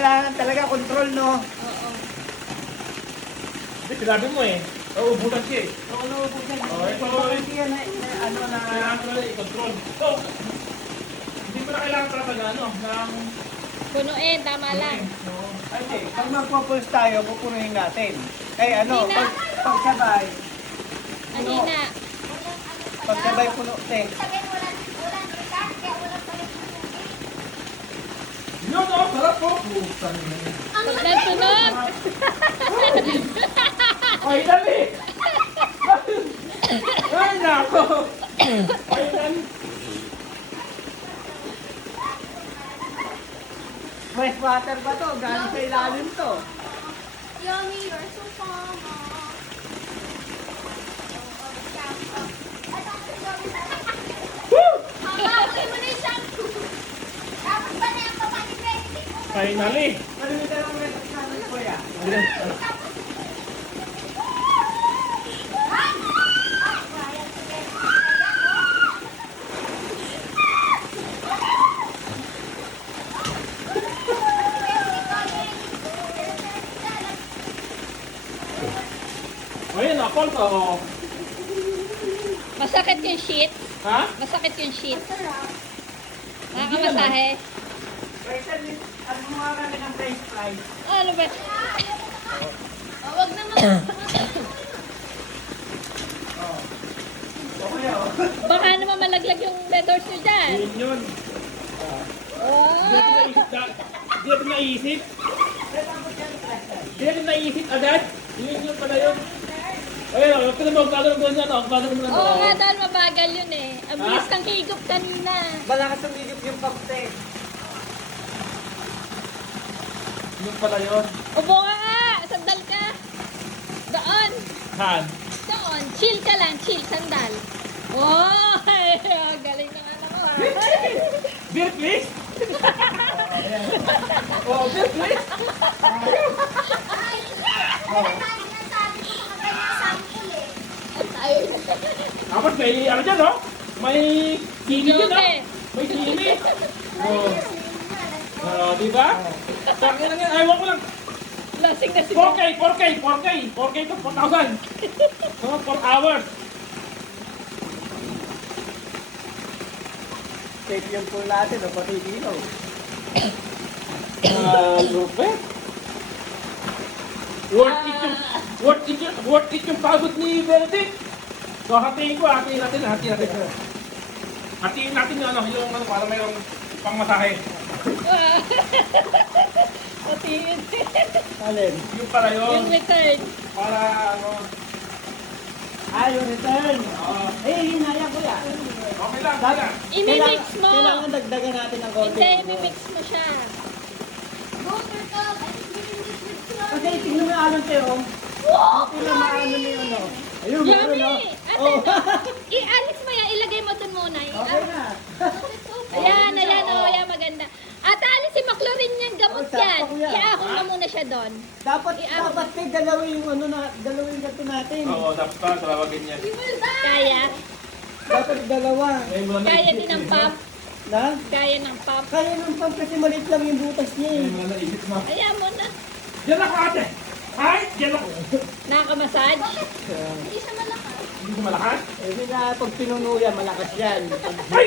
kailangan talaga control, no? Oo. Hindi, sinabi mo eh. Nauubutan siya eh. Oo, nauubusan. Ito, Kasi yan, ano na... kailangan ko na i-control. So, hindi mo na kailangan talaga, ng... Punuin, tama lang. Kasi, pag magpo-pulse tayo, pupunuhin natin. Kaya ano, Hindi na. pagsabay, Anina. pagsabay puno, te. Yun, sarap po. Putan na yun. Pag nagtunog. Ay, dali! Ay, nako! Ay, dali! Fresh water ba to? Galing sa ilalim to. Yummy, you're so fun. Huli mo na yung shampoo. Tapos ba na yung pamanipresident mo? Finally! Marami dalawang retos namin, kuya. Ayun, apol to. Masakit yung sheet. Ha? Masakit yung sheet. Nakakamasahe. Rachel, ano mga kami ng french fries? Ano ba? Huwag naman. Okay, oh. Baka naman malaglag yung letters nyo dyan. Yun yun. Oh. Di natin naisip. Di natin naisip agad. Yun yun pala yun. Ayun, huwag ka na magkakaroon doon yan. Huwag ka na Oo nga, dahil mabagal yun eh. Ang bilis kang higop kanina. Malakas ang higop yung pagte. Yun pala yun. Upo ka nga! Sandal ka! Doon! Han. Doon! Chill ka lang, chill, sandal. Wow! Galing naman ako. Beer please! Oh, beer please! Tapos may ano dyan, no? May sili dyan, no? May sili. Oh, di ba? Sakin lang yan. Ayaw ko lang. Lasing na si 4K to 4,000. So, 4 hours. Safe yung pool natin, o pati ilaw. Lupet. Worth it yung pagod ni Benedict. So, hatiin natin. Hatiin natin yung para mayroong pangmasahe. Patiin. Alin? Yung pala yun. Yung return. Para Yung return. Yun na yan, kuya. okay lang, sige. Imi-mix mo. Kailangan dagdagan natin ng konti. Hindi, imi-mix mo siya. Kasi tingnan mo yung alon tayo. Tingnan mo ano na yun, no? Ayun, meron, no? Yummy! Ate, Oh. ialis mo yan. Ilagay mo dun muna. Okay na. Ayan, ayan, maganda. Ate, alis si Maclorin yan. Gamot Oh, sakto yan. ko yan. Iahon mo muna siya doon. Dapat may dalawin yung dalawin gato natin. Oo, dapat pa, talawagin niya. Kaya. Dapat dalawa. Ngayon mo na Kaya naisip, din ng no? pump. Na? Kaya ng pump. Kaya nung pump kasi maliit lang yung butas niya eh. Ngayon mo na naisip mo. Ayan mo na. Diyan ako ate! Ay! Diyan ako! Nakamassage. Hindi siya malakas. Hindi ko malakas? Kasi na pag pinuno yan, malakas yan. Ay!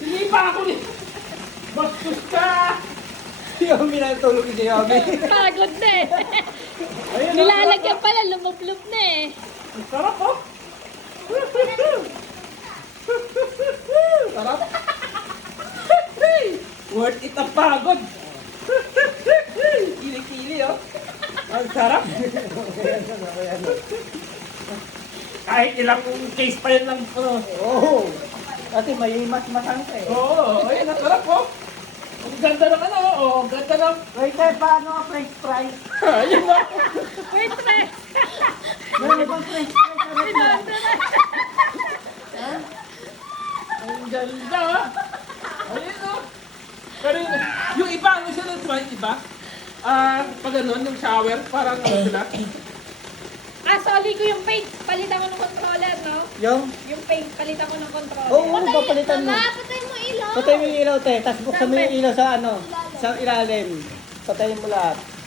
Hindi pa ako ni... Bastos ka! Si Yomi na tulog si Yomi. Pagod na eh. Ayun, Nilalagyan pala, lumublob na eh. Ang sarap oh! Sarap! Worth it ang pagod! Kili-kili oh! Ang sarap! Kahit ilang case pa yan ng ano. Oo. Kasi may mas-masang ka eh. Oo, ayun, ang sarap oh! Ang ganda ng ano, oh, ang ganda ng... Wait, sir, paano ang french fries? Ayun oh! Wait, pre. Meron bang french fries sa restaurant? Ang ganda ah! Ayun oh! Pero yung iba, ano sila yung iba? Pag ganun, yung shower, parang ano sila? Soli ko yung paint. Palitan ko ng controller, no? Yung? Yung paint, palitan ko ng controller. Oo, papalitan mo. Mama, patay mo ilaw. Patay mo yung ilaw, te. Tapos buksan mo yung ilaw sa ano, sa ilalim. Patayin mo lahat.